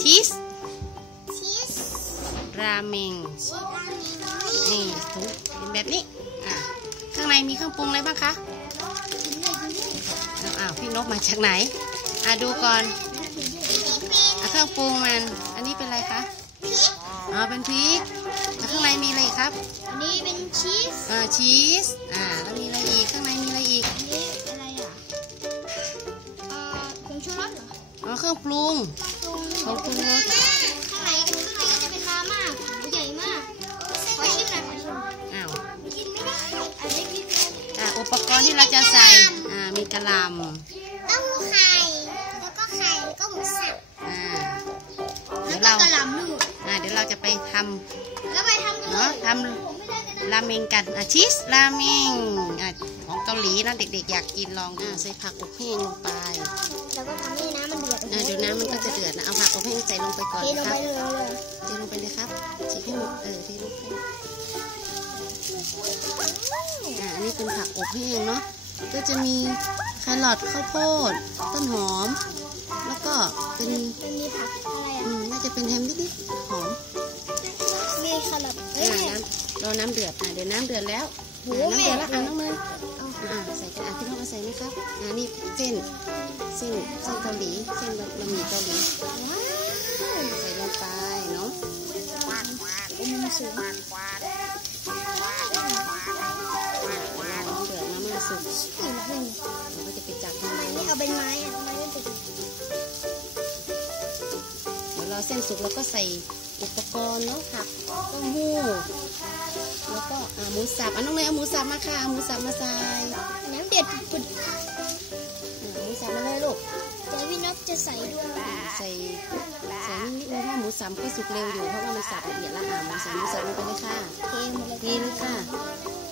ชีสชีสราเมงชีสราเมงนี่ถุงเป็นแบบนี้ อะ ข้างในมีเครื่องปรุงอะไรบ้างคะ อ้าวอ้าวพี่นกมาจากไหน อะดูก่อนอะเครื่องปรุงมัน อันนี้เป็นอะไรคะอ๋อเป็นพริกอะข้างในมีอะไรอีกครับ อันนี้เป็นชีสเออชีส อ่าแล้วมีอะไรอีก ข้างในมีอะไรอีก อันนี้อะไรอะเอ่อผงชูรสเหรอ อ๋อเครื่องปรุงปรุงผงปรุงรสข้างในข้างในก็จะเป็นมาม่าหูใหญ่มาก ขอชิมหน่อยขอชิมอ้าวกินไม่ได้อันนี้กินเลยอะอุปกรณ์ที่เราจะใส่อ่ามี กระหลเต้าหู้ไข่ แล้วก็ไข่แล้วก็หมูสับำอ่าแล้เดี๋ยววก็เรากระหล่ำลูกอ่าเดี๋ยวเราจะไปทำแล้วไปทำกันเลเนาะยทำราเมงกันอะชีสราเมงอะของเกาหลีนะเด็กๆ อยากกินลองอะใส่ผักอบแห้งลงไปแล้วก็ทำให้น้ำมันเดือดอะเดี๋ยวน้ำมันก็จะเดือดนะเอาผักอบแห้งใส่ลงไปก่อนเทลนะงคไปรับเลยเลยเทลงไปเลยครับฉีกให้หมดเออเทลงไปอะอันนี้เป็นผักอบแห้งเนาะ ก็จะมีแครอทข้าวโพด ต้นหอม แล้วก็เป็นมันมีผักอะไรอือะมน่าจะเป็นแฮมนิดๆหอมมีขนมเอ้อะยน้ำรอน้ำเดือดอะเดี๋ยวน้ำเดือดแล้วโหอะน้ำเดือดแล้วแม่ อะน้องเมย์อ่าใส่กันอะพี่น้องเอาใส่ไหมครับอ่านี่เส้นเส้นเส้นเกาหลีเส้นบะหมี่เกาหลีว้าวใส่ลงไปเนาะอมสูง สุกนี่นะนี่เราก็จะไปจับข้างในนี่เดี๋ยวเอาเป็นไม้อะไม้ไม่ติดรอเส้นสุกแล้วก็ใส่อุปกรณ์เนาะผักเต้าหู้แล้วก็อ่าหมูสับอะน้องเนยเอาหมูสับมาค่ะเอาหมูสับมาใส่น้ำเดือดปุดอ่าหมูสับมาเลยลูกๆเดี๋ยวพี่นกจะใส่ด้วยใส่ใส่นิดนึงเพราะหมูสับก็สุกเร็วอยู่เพราะว่ามันสับละเอียดและอ่าหมูสับหมูสับลงไปเลยค่ะเทหมดเลยเทเลยค่ะระ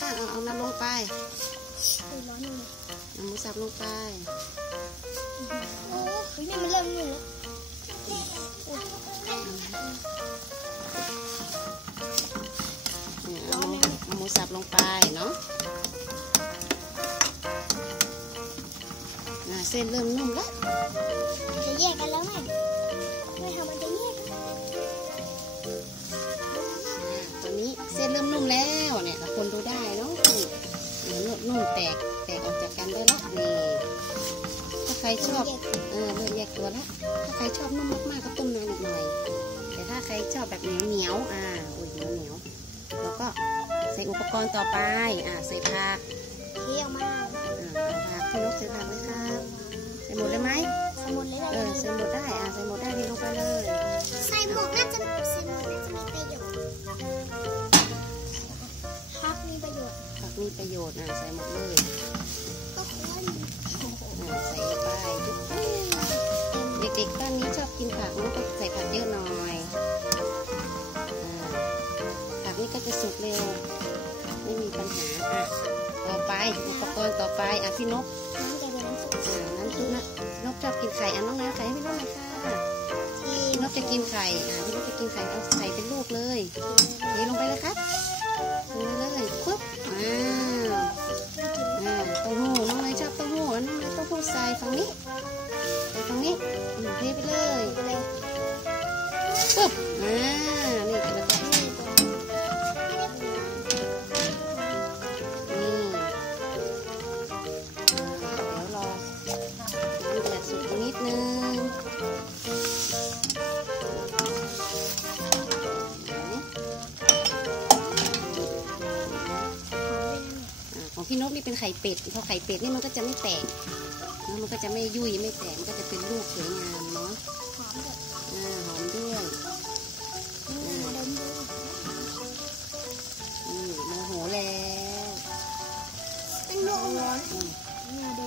ข้างเอาเอาน้ำลงไปให้ร้อนมือเอาหมูสับลงไปโอ้ยนี่มันเริ่มนุ่มแล้วเนี่ยเอาหมูเอาหมูสับลงไปเนาะอ่าเส้นเริ่มนุ่มแล้วจะแยกกันแล้วไหมไม่ทำมันจะแย ชอบแยกเออเริ่มแยกตัวแล้วถ้าใครชอบนุ่มมากๆก็ต้มนานอีกหน่อย แต่ถ้าใครชอบแบบเหนียวเหนียวๆอ่าอุ้ยเหนียวเหนียวๆแล้วก็ใส่อุปกรณ์ต่อไปอ่าใส่ผักเทออกมาอ่าเอาผักพี่นกใส่ผักเลยครับใส่หมดเลยไหมใส่หมดเลยเออใส่หมดได้อ่าใส่หมดได้เทลงไปเลยใส่หมวกน่าจะใส่หมวกน่าจะมีประโยชน์พักมีประโยชน์ผักมีประโยชน์อ่าใส่หมดเลยก็ควร อ่าใส่ไปจุ๊บเด็กๆบ้านนี้ชอบกินผักน้องก็ใส่ผักเยอะหน่อยอผักนี่ก็จะสุกเร็ว ไม่มีปัญหาอะต่อไปอุปกรณ์ต่อไปอะพี่นกน้ำจะเป็นน้ำซุปน้ำซุปนะนกชอบกินไข่อะน้องนะไข่ให้พี่นกหน่อยค่ะพี่นกจะกินไข่อ่าพี่นกจะกินไข่เอาใส่เป็นลูกเลยเทลงไปเลยครับลงไปเลยปุ๊บอ้า ของพี่นกนี่เป็นไข่เป็ดพอไข่เป็ดนี่มันก็จะไม่แตกแล้วมันก็จะไม่ยุ่ยไม่แตกมันก็จะเป็นลูกสวยงามเนาะหอมแบบอ่าหอมด้วยมาดมดูอืมโมโหแล้วเป็นโลร้อนอืมมาดู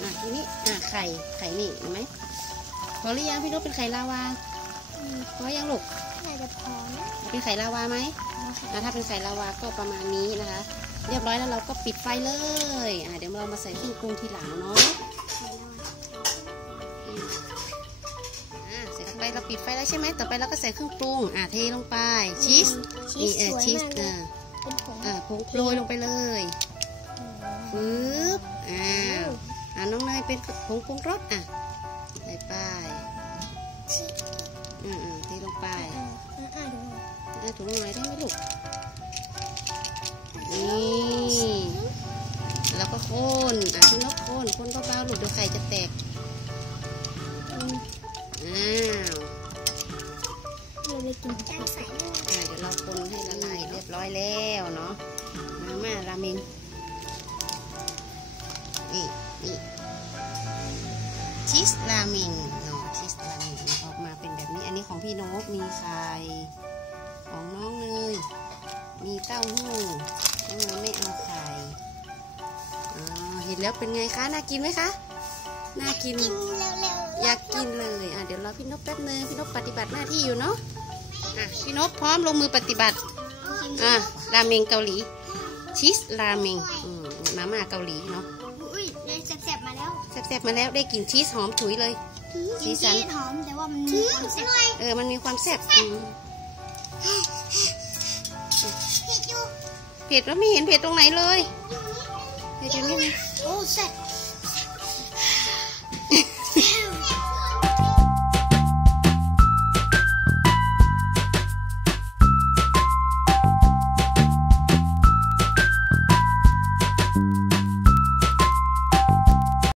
อะทีนี้อะไข่ข่ไข่นี่เห็นไหมพอหรือยังพี่นกเป็นไข่ลาวาอืมพอยังลูกน่าจะพอนะเป็นไข่ลาวาไหม เอาค่ะอะถ้าเป็นไข่ลาวาก็ประมาณนี้นะคะ เรียบร้อยแล้วเราก็ปิดไฟเลยอะเดี๋ยวเรามาใส่เครื่องปรุงทีหลังเนาะอืมอะเสร็จไปเราปิดไฟแล้วใช่ไหมต่อไปเราก็ใส่เครื่องปรุง อะเทลงไปชีสชีนี่สเอสอวยชีสมากเลอะยเป็นผงอะผงโรยลงไปเลยปึ๊บอ้าวอะน้องเนยเป็นผงปรุงรสอะใส่ไป อืมอืมเทลงไปอ่าอ่าอ่าดูหน่อยอะถุงหน่อยได้ไหมลูก นี่แล้วก็คนอะพี่นกคนคนเบาๆลูกเดี๋ยวไข่จะแตกอืมอ้าวเราเลยกินจานใส่ด้วยอะเดี๋ยวเราคนให้ละลายเรียบร้อยแล้วเนาะ มาม่าราเมงนี่นี่ชีสราเมง เนาะชีสราเมงออกมาเป็นแบบนี้ อันนี้ของพี่นกมีไข่ของน้องเนยมีเต้าหู้น้องเนยไม่เอาไข่อ๋อเห็นแล้วเป็นไงคะน่ากินไหมคะน่ากินกินเร็วๆอยากกินเลยอะเดี๋ยวรอพี่นกแป๊บนึงพี่นกปฏิบัติหน้าที่อยู่เนาะอะพี่นกพร้อมลงมือปฏิบัติอะราเมงเกาหลี ชีสราเมงอืมมาม่าเกาหลีเนาะอุ้ยเลยแสบๆมาแล้วแซ่บๆมาแล้วได้กลิ่นชีสหอมฉุยเลย สีกินสันชีสหอมแต่ว่ามันมีความแสบเออ มันมีความแซ่บอืมเผ็ดอยู่เผ็ดแล้วไม่เห็นเผ็ดตรงไหนเลยเผ็ดอยู่นี่นะโอ้แซ่บ